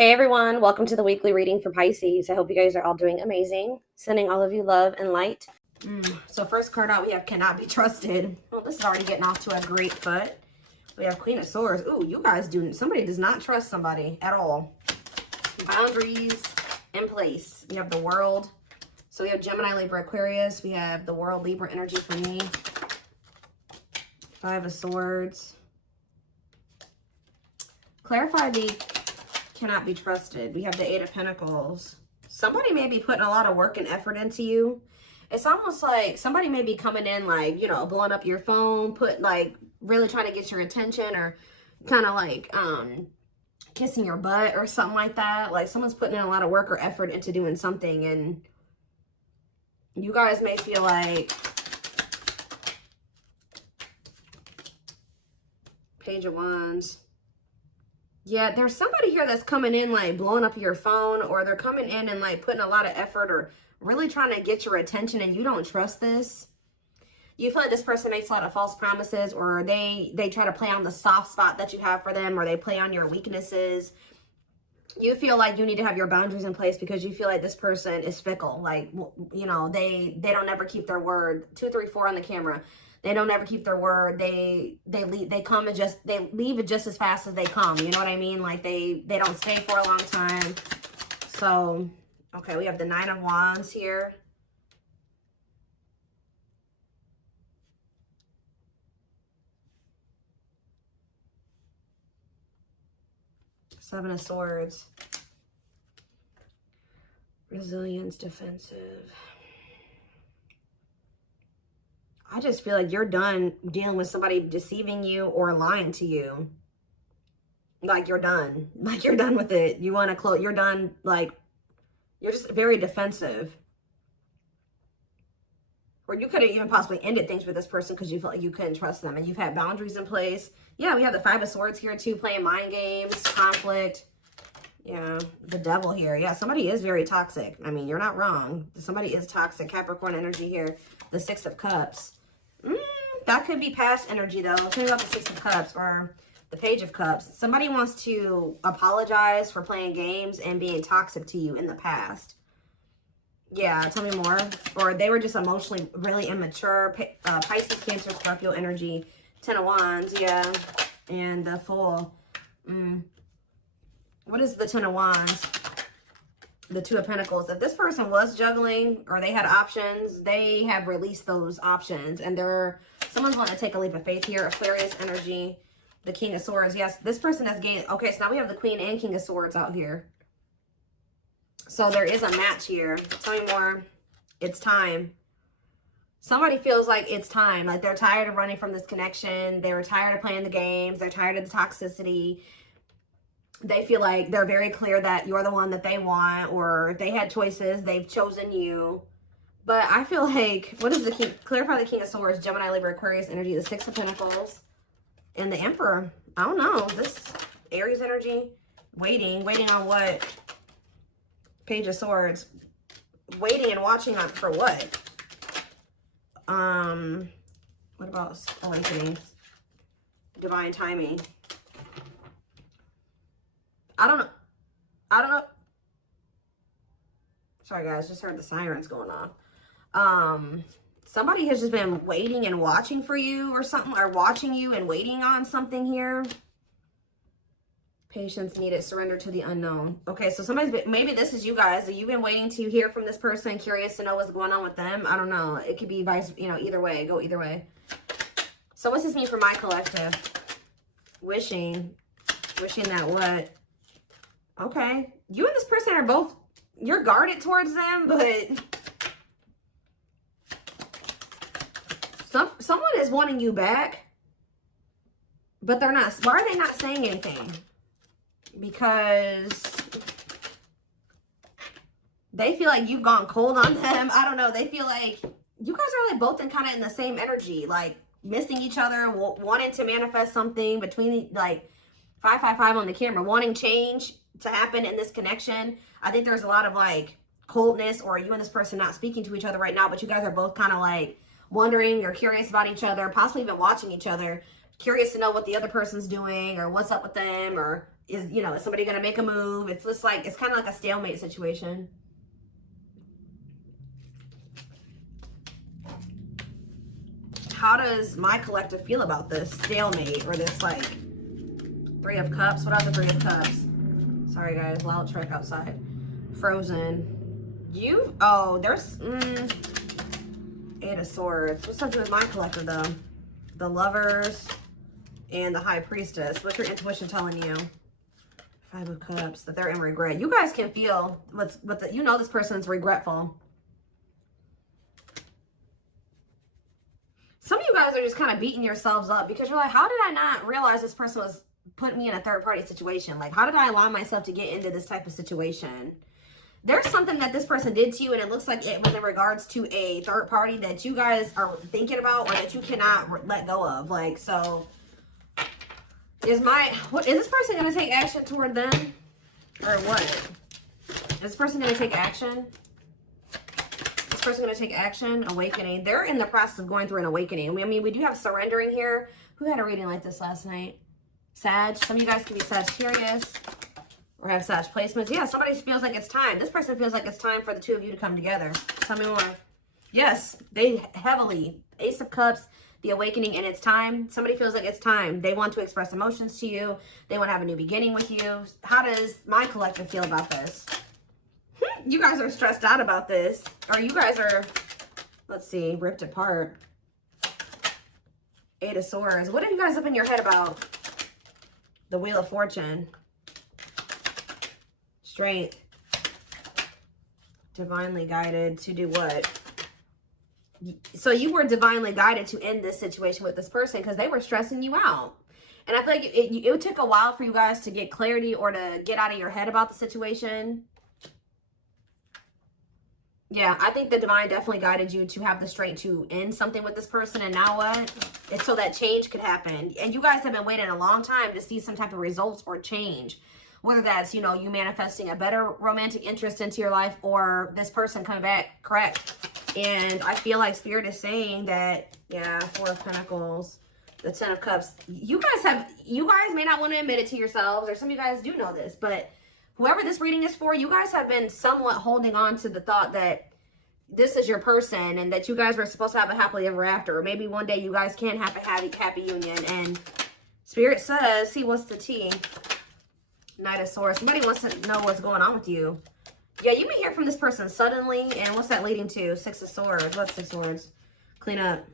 Hey everyone, welcome to the weekly reading for Pisces. I hope you guys are all doing amazing. Sending all of you love and light. So first card out, we have Cannot Be Trusted. Well, this is already getting off to a great foot. We have Queen of Swords. Ooh, you guys somebody does not trust somebody at all. Boundaries in place. We have the World. So we have Gemini, Libra, Aquarius. We have the World, Libra energy for me. Five of Swords. Clarify the Cannot Be Trusted. We have the Eight of Pentacles. Somebody may be putting a lot of work and effort into you. It's almost like somebody may be coming in like, blowing up your phone, really trying to get your attention, or kind of like kissing your butt or something like that. Like someone's putting in a lot of work or effort into doing something, and you guys may feel like Page of Wands. Yeah, there's somebody here that's coming in like blowing up your phone, or they're coming in and like putting a lot of effort or really trying to get your attention, and you don't trust this. You feel like this person makes a lot of false promises, or they try to play on the soft spot that you have for them, or they play on your weaknesses. You feel like you need to have your boundaries in place because you feel like this person is fickle. Like, they don't ever keep their word. 2, 3, 4 on the camera. They don't ever keep their word. They leave, they leave it just as fast as they come. You know what I mean? Like they don't stay for a long time. So, okay, we have the Nine of Wands here. Seven of Swords. Resilience, defensive. I just feel like you're done dealing with somebody deceiving you or lying to you. Like you're done. Like you're done with it. You want to close. You're done. Like you're just very defensive. Or you could have even possibly ended things with this person because you felt like you couldn't trust them, and you've had boundaries in place. Yeah, we have the Five of Swords here too, playing mind games, conflict. Yeah, the Devil here. Yeah, somebody is very toxic. I mean, you're not wrong. Somebody is toxic. Capricorn energy here. The Six of Cups. That could be past energy though. Tell me about the Six of Cups or the Page of Cups. Somebody wants to apologize for playing games and being toxic to you in the past. Yeah, tell me more. Or they were just emotionally really immature. Pisces, Cancer, Scorpio energy. 10 of Wands, yeah. And the Fool. What is the 10 of Wands? The Two of Pentacles. If this person was juggling or they had options, they have released those options. And someone's going to take a leap of faith here. Aquarius energy. The King of Swords. Yes, this person has gained. Okay, so now we have the Queen and King of Swords out here. So there is a match here. Tell me more. It's time. Somebody feels like it's time. Like they're tired of running from this connection. They were tired of playing the games. They're tired of the toxicity. They feel like they're very clear that you're the one that they want, or if they had choices, they've chosen you. But I feel like, what is the King? Clarify the King of Swords, Gemini, Libra, Aquarius energy, the Six of Pentacles, and the Emperor. I don't know. This Aries energy, waiting on what? Page of Swords, waiting and watching on for what? What about awakening? Divine timing. I don't know. Sorry guys, just heard the sirens going off. Somebody has just been waiting and watching for you or something, or watching you and waiting on something here. Patience needed, surrender to the unknown. Okay, so maybe this is you guys. You've been waiting to hear from this person, curious to know what's going on with them. I don't know. It could be either way. Go either way. So what's this mean for my collective? Wishing that what? Okay. You and this person are both, you're guarded towards them, but someone is wanting you back, but they're not. Why are they not saying anything? Because they feel like you've gone cold on them. I don't know. They feel like you guys are like both kind of in the same energy, like missing each other, wanting to manifest something between like 555 on the camera, wanting change to happen in this connection. I think there's a lot of like coldness, or you and this person not speaking to each other right now, but you guys are both kind of like wondering or curious about each other, possibly even watching each other, curious to know what the other person's doing or what's up with them, or is, you know, is somebody going to make a move? It's just like, it's kind of like a stalemate situation. How does my collective feel about this stalemate or this like 3 of Cups? What are the 3 of Cups? Sorry guys, loud truck outside. Frozen. There's 8 of Swords. What's up with my collective though? The Lovers and the High Priestess. What's your intuition telling you? 5 of Cups, that they're in regret. You guys can feel you know this person's regretful. Some of you guys are just kind of beating yourselves up because you're like, how did I not realize this person was putting me in a third party situation? Like, how did I allow myself to get into this type of situation? There's something that this person did to you, and it looks like it was in regards to a third party that you guys are thinking about or that you cannot let go of. Like, so is this person going to take action toward them or what? Is this person going to take action? This person going to take action, awakening. They're in the process of going through an awakening. I mean, we do have surrendering here. Who had a reading like this last night? Sag. Some of you guys can be Sagittarius or have Sag placements. Yeah, somebody feels like it's time. This person feels like it's time for the 2 of you to come together. Tell me more. Yes, they heavily. Ace of Cups, the awakening, and it's time. Somebody feels like it's time. They want to express emotions to you. They want to have a new beginning with you. How does my collective feel about this? You guys are stressed out about this. Or you guys are, let's see, ripped apart. 8 of Swords. What are you guys up in your head about? The Wheel of Fortune. Strength. Divinely guided to do what? So you were divinely guided to end this situation with this person because they were stressing you out. And I feel like it took a while for you guys to get clarity or to get out of your head about the situation. Yeah, I think the divine definitely guided you to have the strength to end something with this person. And now what? It's so that change could happen. And you guys have been waiting a long time to see some type of results or change. Whether that's, you know, you manifesting a better romantic interest into your life or this person coming back correct. And I feel like Spirit is saying that, yeah, 4 of Pentacles, the 10 of Cups. You guys may not want to admit it to yourselves, or some of you guys do know this, but whoever this reading is for, you guys have been somewhat holding on to the thought that this is your person and that you guys were supposed to have a happily ever after. Or maybe one day you guys can have a happy union. And Spirit says, see, what's the tea? Knight of Swords. Somebody wants to know what's going on with you. Yeah, you may hear from this person suddenly. And what's that leading to? 6 of Swords. What's 6 of Swords? Clean up.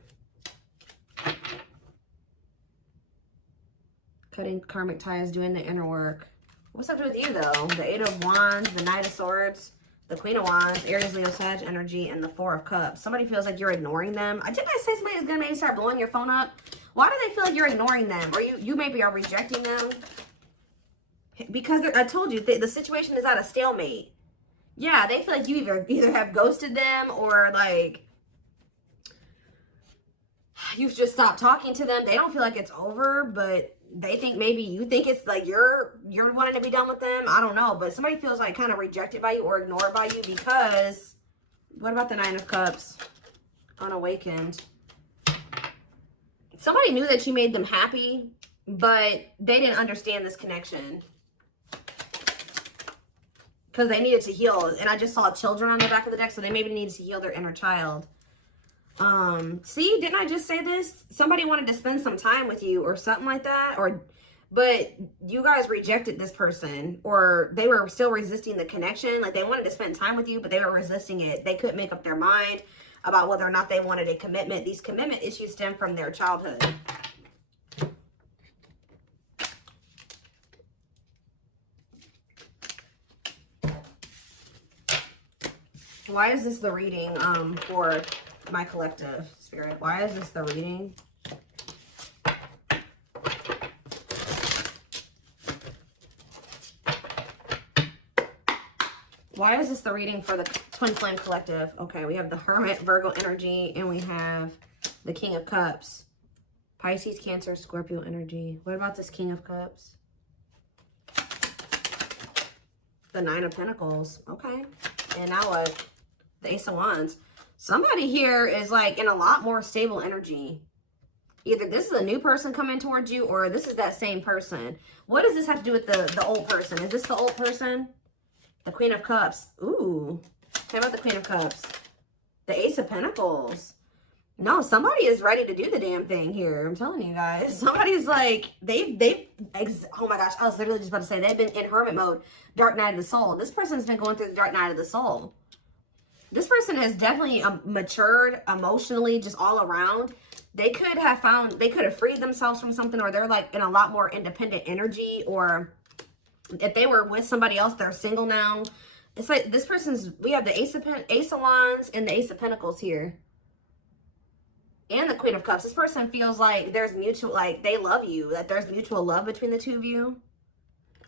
Cutting karmic ties, doing the inner work. What's up with you, though? The 8 of Wands, the Knight of Swords, the Queen of Wands, Aries, Leo, Sag energy, and the 4 of Cups. Somebody feels like you're ignoring them. Didn't I say somebody is going to maybe start blowing your phone up? Why do they feel like you're ignoring them? Or you maybe are rejecting them? Because I told you, the situation is at a stalemate. Yeah, they feel like you either have ghosted them or like you've just stopped talking to them. They don't feel like it's over, but they think maybe you think it's like you're wanting to be done with them. I don't know, but somebody feels like kind of rejected by you or ignored by you because what about the 9 of Cups? Unawakened. Somebody knew that you made them happy, but they didn't understand this connection. Because they needed to heal. And I just saw children on the back of the deck, so they maybe needed to heal their inner child. See, didn't I just say this? Somebody wanted to spend some time with you or something like that. But you guys rejected this person. Or they were still resisting the connection. Like they wanted to spend time with you, but they were resisting it. They couldn't make up their mind about whether or not they wanted a commitment. These commitment issues stem from their childhood. Why is this the reading for my collective, Spirit? Why is this the reading? Why is this the reading for the Twin Flame Collective? Okay, we have the Hermit, Virgo energy, and we have the King of Cups. Pisces, Cancer, Scorpio energy. What about this King of Cups? The 9 of Pentacles. Okay. And now what? The Ace of Wands. Somebody here is like in a lot more stable energy. Either this is a new person coming towards you, or this is that same person. What does this have to do with the old person? Is this the old person? The Queen of Cups. Ooh. How about the Queen of Cups? The Ace of Pentacles. No, somebody is ready to do the damn thing here. I'm telling you guys. Somebody's like, oh my gosh, I was literally just about to say, they've been in hermit mode, dark night of the soul. This person's been going through the dark night of the soul. This person has definitely matured emotionally, just all around. They could have freed themselves from something, or they're like in a lot more independent energy, or if they were with somebody else, they're single now. It's like this person's, we have the Ace of Wands and the Ace of Pentacles here. And the Queen of Cups. This person feels like there's mutual, like they love you, that there's mutual love between the two of you.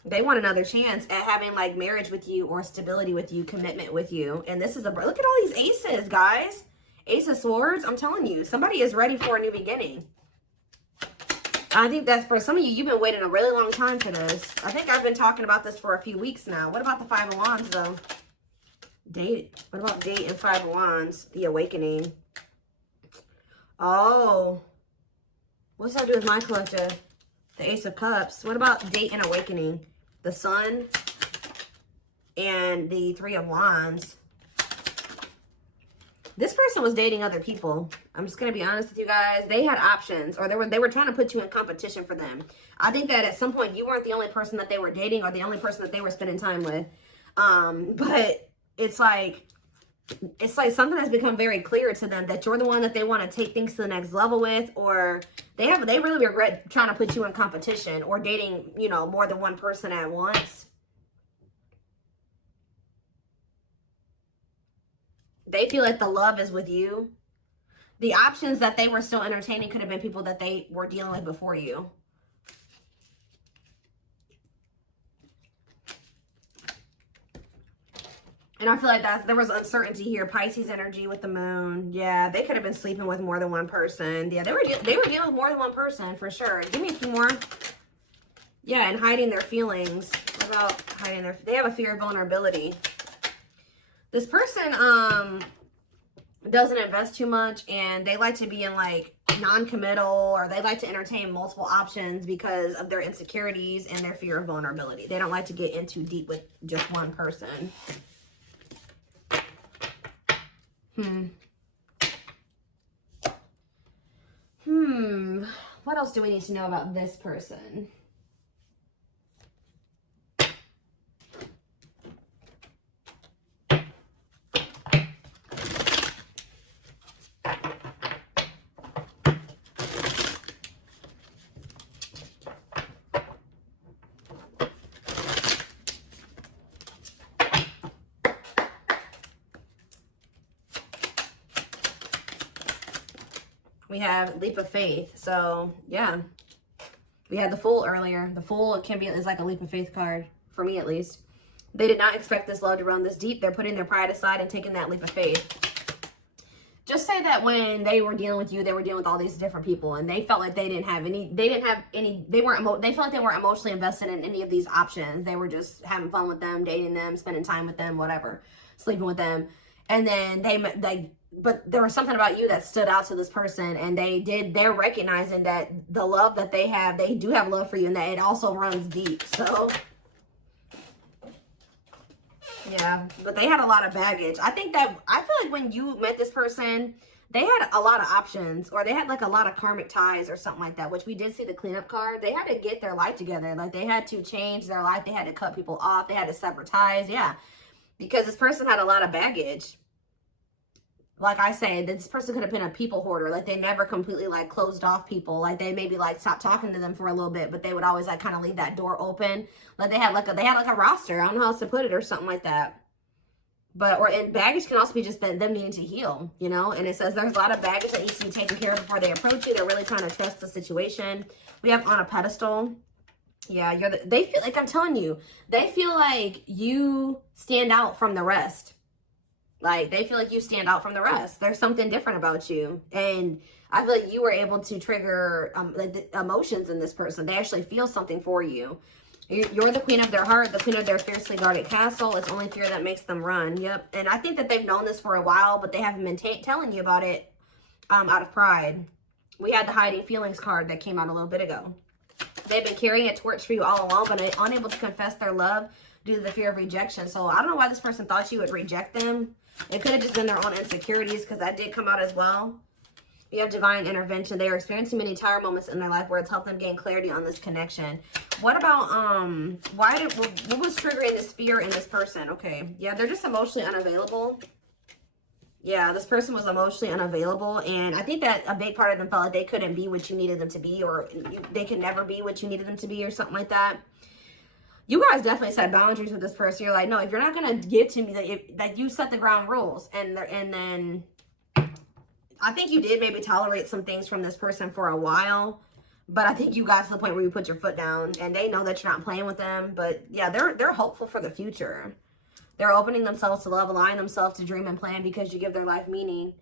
They want another chance at having like marriage with you, or stability with you, commitment with you. And this is look at all these aces, guys. Ace of Swords. I'm telling you, somebody is ready for a new beginning. I think that's for some of you, you've been waiting a really long time for this. I think I've been talking about this for a few weeks now. What about the Five of Wands, though? Date. What about date and Five of Wands? The awakening. Oh. What's that do with my collective? The Ace of Cups. What about date and awakening? The Sun and the Three of Wands. This person was dating other people. I'm just going to be honest with you guys. They had options, or they were trying to put you in competition for them. I think that at some point you weren't the only person that they were dating, or the only person that they were spending time with. But it's like something has become very clear to them that you're the one that they want to take things to the next level with, or they really regret trying to put you in competition, or dating, you know, more than one person at once. They feel like the love is with you. The options that they were still entertaining could have been people that they were dealing with before you. And I feel like there was uncertainty here. Pisces energy with the moon. Yeah, they could have been sleeping with more than one person. Yeah, they were dealing with more than one person for sure. Give me a few more. Yeah, and hiding their feelings. What about hiding they have a fear of vulnerability. This person doesn't invest too much, and they like to be in like non-committal, or they like to entertain multiple options because of their insecurities and their fear of vulnerability. They don't like to get in too deep with just one person. What else do we need to know about this person? We have leap of faith. So yeah, we had the Fool earlier. The Fool is like a leap of faith card, for me at least. They did not expect this love to run this deep. They're putting their pride aside and taking that leap of faith. Just say that when they were dealing with you, they were dealing with all these different people, and they felt like they felt like they weren't emotionally invested in any of these options. They were just having fun with them, dating them, spending time with them, whatever, sleeping with them. And then but there was something about you that stood out to this person, and they're recognizing that the love that they do have love for you, and that it also runs deep. So yeah, but they had a lot of baggage. I feel like when you met this person, they had a lot of options, or they had like a lot of karmic ties or something like that, which we did see the cleanup card. They had to get their life together. Like they had to change their life. They had to cut people off. They had to sever ties. Yeah, because this person had a lot of baggage. Like I say, this person could have been a people hoarder. Like they never completely like closed off people. Like they maybe like stopped talking to them for a little bit, but they would always like kind of leave that door open. Like they had like a roster. I don't know how else to put it, or something like that. And baggage can also be just them needing to heal, you know? And it says there's a lot of baggage that needs to be taken care of before they approach you. They're really trying to trust the situation. We have on a pedestal. Yeah, they feel like, I'm telling you, they feel like you stand out from the rest. Like, they feel like you stand out from the rest. There's something different about you. And I feel like you were able to trigger like the emotions in this person. They actually feel something for you. You're the queen of their heart, the queen of their fiercely guarded castle. It's only fear that makes them run. Yep. And I think that they've known this for a while, but they haven't been telling you about it out of pride. We had the hiding feelings card that came out a little bit ago. They've been carrying a torch for you all along, but unable to confess their love due to the fear of rejection. So I don't know why this person thought you would reject them. It could have just been their own insecurities, because that did come out as well. You have divine intervention. They are experiencing many Tower moments in their life where it's helped them gain clarity on this connection. What about, what was triggering this fear in this person? Okay, yeah, they're just emotionally unavailable. Yeah, this person was emotionally unavailable, and I think that a big part of them felt like they couldn't be what you needed them to be, or they could never be what you needed them to be, or something like that. You guys definitely set boundaries with this person. You're like, no, if you're not going to give to me, that you set the ground rules, and then I think you did maybe tolerate some things from this person for a while, but I think you got to the point where you put your foot down, and they know that you're not playing with them. But yeah, they're hopeful for the future. They're opening themselves to love, allowing themselves to dream and plan because you give their life meaning.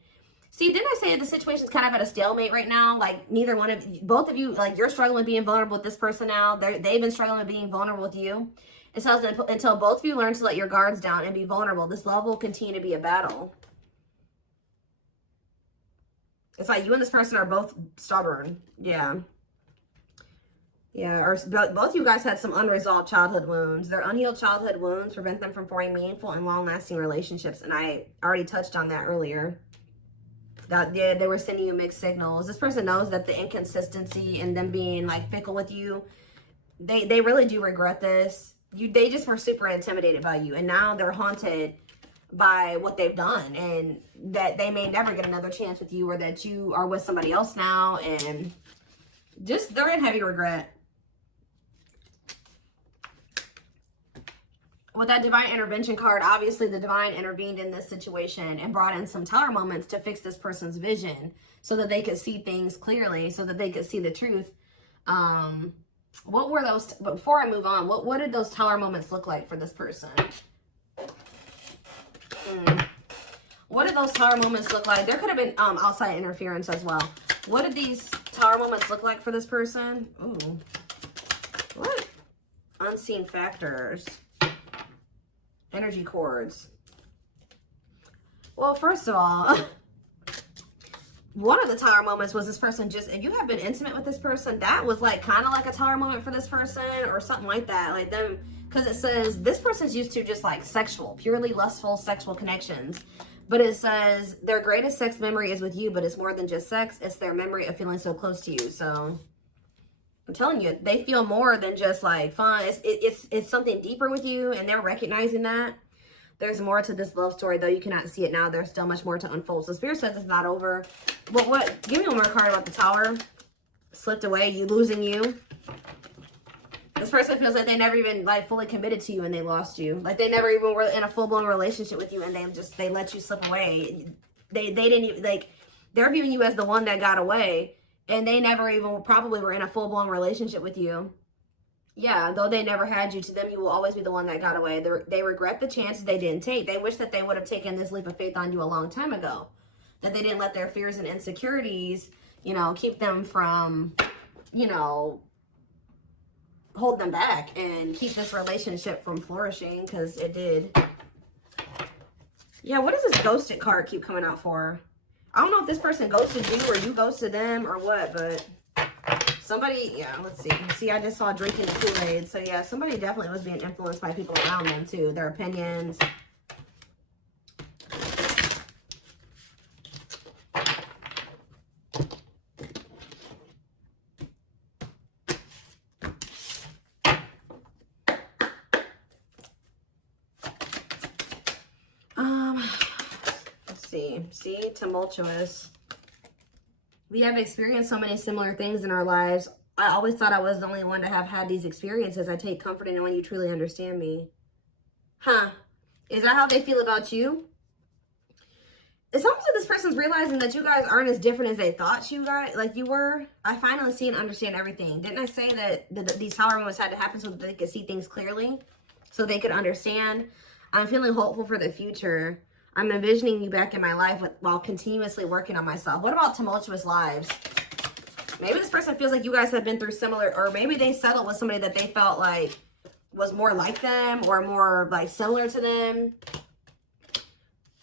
See, didn't I say that the situation's kind of at a stalemate right now? Like, neither one of you, both of you, like, you're struggling with being vulnerable with this person now. They've been struggling with being vulnerable with you. It says that until both of you learn to let your guards down and be vulnerable, this love will continue to be a battle. It's like you and this person are both stubborn. Yeah. Yeah, or both you guys had some unresolved childhood wounds. Their unhealed childhood wounds prevent them from forming meaningful and long-lasting relationships. And I already touched on that earlier. That yeah, they were sending you mixed signals. This person knows that the inconsistency and them being like fickle with you, they really do regret this. They just were super intimidated by you, and now they're haunted by what they've done, and that they may never get another chance with you, or that you are with somebody else now, and just they're in heavy regret. With that divine intervention card, obviously the divine intervened in this situation and brought in some Tower moments to fix this person's vision so that they could see things clearly, so that they could see the truth. What were those, before I move on, what did those Tower moments look like for this person? What did those Tower moments look like? There could have been outside interference as well. What did these Tower moments look like for this person? Ooh. What? Unseen factors. Energy cords. Well, first of all, one of the Tower moments was this person just, if you have been intimate with this person, that was like kind of like a Tower moment for this person, or something like that. Like them, because it says this person's used to just like sexual, purely lustful sexual connections. But it says their greatest sex memory is with you, but it's more than just sex. It's their memory of feeling so close to you. So I'm telling you, they feel more than just like fun. It's something deeper with you, and they're recognizing that. There's more to this love story, though you cannot see it now. There's still much more to unfold. So Spirit says it's not over. But what? Give me one more card about the Tower. Slipped away. You losing you. This person feels like they never even like fully committed to you, and they lost you. Like they never even were in a full-blown relationship with you, and they let you slip away. They didn't even, like, they're viewing you as the one that got away. And they never even probably were in a full-blown relationship with you. Yeah, though they never had you, to them, you will always be the one that got away. They regret the chances they didn't take. They wish that they would have taken this leap of faith on you a long time ago. That they didn't let their fears and insecurities, you know, keep them from, you know, hold them back and keep this relationship from flourishing, because it did. Yeah, what does this ghosted card keep coming out for? I don't know if this person ghosted you or you ghosted them or what, but somebody, yeah, let's see. See, I just saw drinking the Kool-Aid. So, yeah, somebody definitely was being influenced by people around them, too. Their opinions. See, tumultuous. We have experienced so many similar things in our lives. I always thought I was the only one to have had these experiences. I take comfort in knowing you truly understand me. Huh? Is that how they feel about you? It's almost like this person's realizing that you guys aren't as different as they thought you were. I finally see and understand everything. Didn't I say that these Tower moments had to happen so that they could see things clearly, so they could understand? I'm feeling hopeful for the future. I'm envisioning you back in my life while continuously working on myself. What about tumultuous lives? Maybe this person feels like you guys have been through similar, or maybe they settled with somebody that they felt like was more like them or more like similar to them.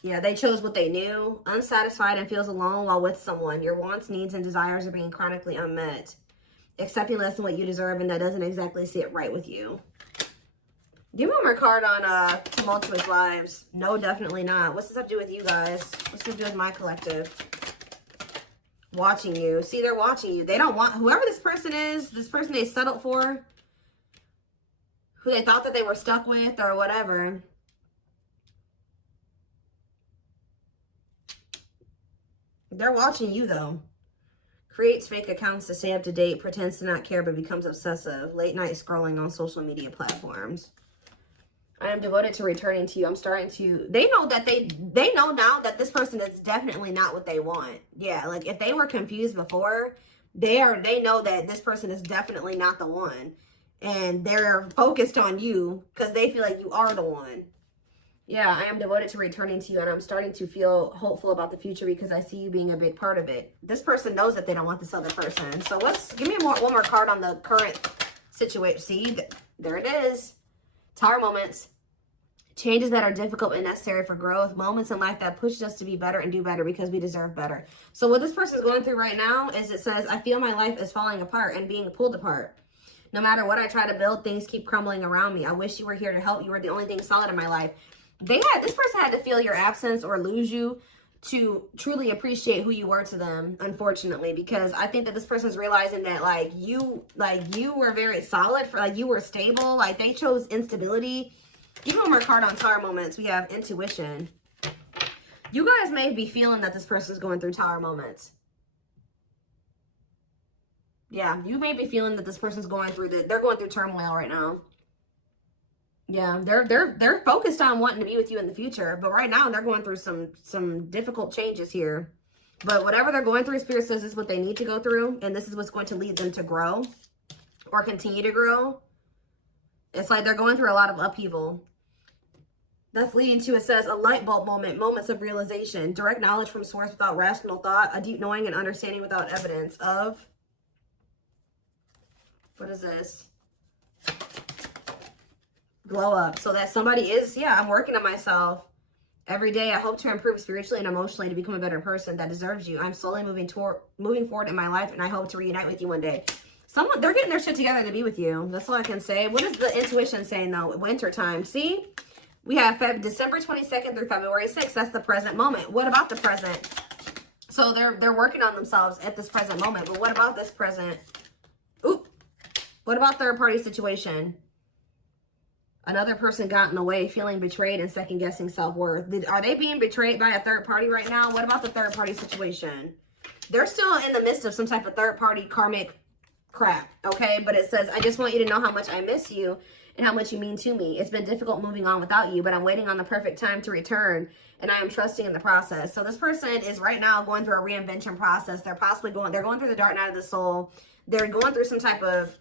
Yeah, they chose what they knew. Unsatisfied and feels alone while with someone. Your wants, needs, and desires are being chronically unmet. Accepting less than what you deserve, and that doesn't exactly sit right with you. Give me one more card on tumultuous lives. No, definitely not. What's this have to do with you guys? What's this have to do with my collective? Watching you. See, they're watching you. They don't want, whoever this person is, this person they settled for, who they thought that they were stuck with or whatever. They're watching you, though. Creates fake accounts to stay up to date, pretends to not care, but becomes obsessive. Late night scrolling on social media platforms. I am devoted to returning to you. I'm starting to, they know that they know now that this person is definitely not what they want. Yeah, like if they were confused before, they know that this person is definitely not the one. And they're focused on you because they feel like you are the one. Yeah, I am devoted to returning to you, and I'm starting to feel hopeful about the future because I see you being a big part of it. This person knows that they don't want this other person. So give me one more card on the current situation. See, there it is. Tower moments. Changes that are difficult and necessary for growth. Moments in life that push us to be better and do better because we deserve better. So what this person is going through right now is it says, I feel my life is falling apart and being pulled apart. No matter what I try to build, things keep crumbling around me. I wish you were here to help. You were the only thing solid in my life. This person had to feel your absence or lose you to truly appreciate who you were to them, unfortunately, because I think that this person's realizing that you were very solid, for you were stable, they chose instability. Give me one more card on Tower moments. We have intuition. You guys may be feeling that this person's going through Tower moments. Yeah, you may be feeling that this person's going through they're going through turmoil right now. Yeah, they're focused on wanting to be with you in the future, but right now they're going through some difficult changes here. But whatever they're going through, Spirit says this is what they need to go through, and this is what's going to lead them to grow or continue to grow. It's like they're going through a lot of upheaval. That's leading to, it says, a light bulb moment, moments of realization, direct knowledge from source without rational thought, a deep knowing and understanding without evidence of, what is this? Glow up. So that somebody is, yeah, I'm working on myself every day. I hope to improve spiritually and emotionally to become a better person that deserves you. I'm slowly moving forward in my life, and I hope to reunite with you one day. They're getting their shit together to be with you. That's all I can say. What is the intuition saying, though? Winter time. See? We have December 22nd through February 6th. That's the present moment. What about the present? So they're working on themselves at this present moment. But what about this present? Oop. What about third-party situation? Another person got in the way, feeling betrayed and second-guessing self-worth. Are they being betrayed by a third party right now? What about the third-party situation? They're still in the midst of some type of third-party karmic crap, okay? But it says, I just want you to know how much I miss you and how much you mean to me. It's been difficult moving on without you, but I'm waiting on the perfect time to return, and I am trusting in the process. So this person is right now going through a reinvention process. They're going through the dark night of the soul. They're going through some type of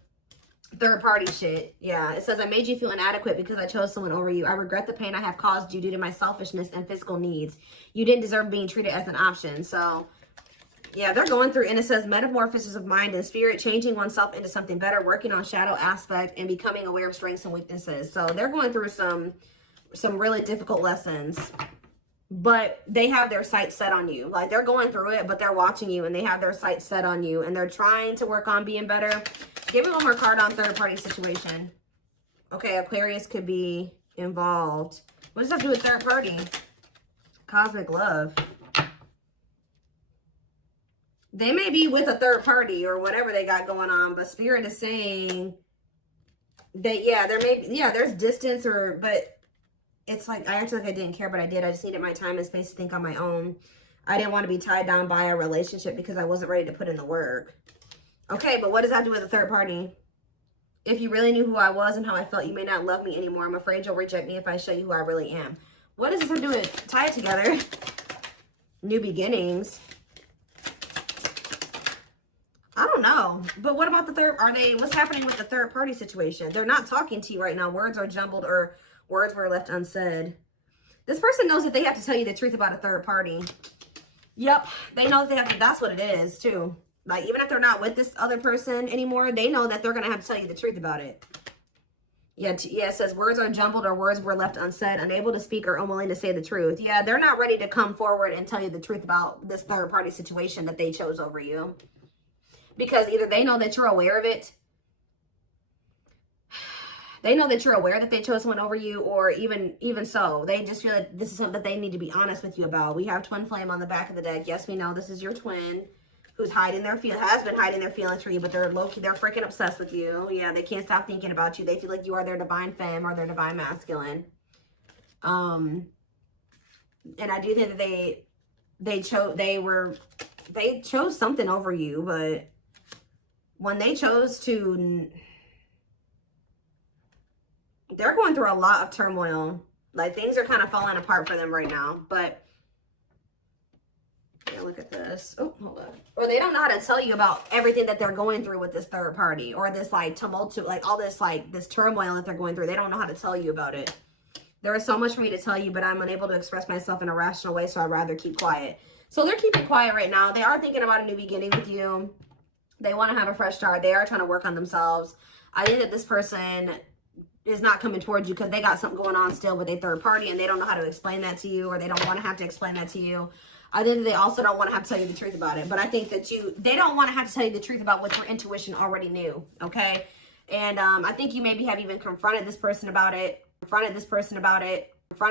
third-party shit. Yeah, it says, I made you feel inadequate because I chose someone over you. I regret the pain I have caused you due to my selfishness and physical needs. You didn't deserve being treated as an option. So yeah, they're going through, and it says metamorphosis of mind and spirit, changing oneself into something better, working on shadow aspect, and becoming aware of strengths and weaknesses. So they're going through some really difficult lessons, but they have their sights set on you. They're going through it, but they're watching you, and they have their sights set on you, and they're trying to work on being better. Give me one more card on third-party situation. Okay, Aquarius could be involved. What does that have to do with third party? Cosmic love. They may be with a third party or whatever they got going on, but Spirit is saying that, yeah, there's distance, but it's like, I acted like I didn't care, but I did. I just needed my time and space to think on my own. I didn't want to be tied down by a relationship because I wasn't ready to put in the work. Okay, but what does that have to do with a third party? If you really knew who I was and how I felt, you may not love me anymore. I'm afraid you'll reject me if I show you who I really am. What does this have to do with? Tie it together. New beginnings. I don't know. But what about the what's happening with the third party situation? They're not talking to you right now. Words are jumbled or words were left unsaid. This person knows that they have to tell you the truth about a third party. Yep. They know that they have to, that's what it is too. Even if they're not with this other person anymore, they know that they're going to have to tell you the truth about it. Yeah, it says words are jumbled or words were left unsaid, unable to speak or unwilling to say the truth. Yeah, they're not ready to come forward and tell you the truth about this third party situation that they chose over you. Because either they know that you're aware of it, they know that you're aware that they chose someone over you, or even so, they just feel like this is something that they need to be honest with you about. We have twin flame on the back of the deck. Yes, we know this is your twin who's hiding their has been hiding their feelings for you, but they're low-key, they're freaking obsessed with you. Yeah, they can't stop thinking about you. They feel like you are their divine femme or their divine masculine. And I do think that they chose something over you, but when they chose to, they're going through a lot of turmoil. Like, things are kind of falling apart for them right now. But yeah, look at this. Oh, hold on. Or they don't know how to tell you about everything that they're going through with this third party, or this like tumult, like all this like this turmoil that they're going through. They don't know how to tell you about it. There is so much for me to tell you, but I'm unable to express myself in a rational way, so I'd rather keep quiet. So they're keeping quiet right now. They are thinking about a new beginning with you. They want to have a fresh start. They are trying to work on themselves. I think that this person is not coming towards you because they got something going on still with a third party, and they don't know how to explain that to you, or they don't want to have to explain that to you. I think that they also don't want to have to tell you the truth about it. But I think that they don't want to have to tell you the truth about what your intuition already knew, okay? And I think you maybe have even confronted this person about it,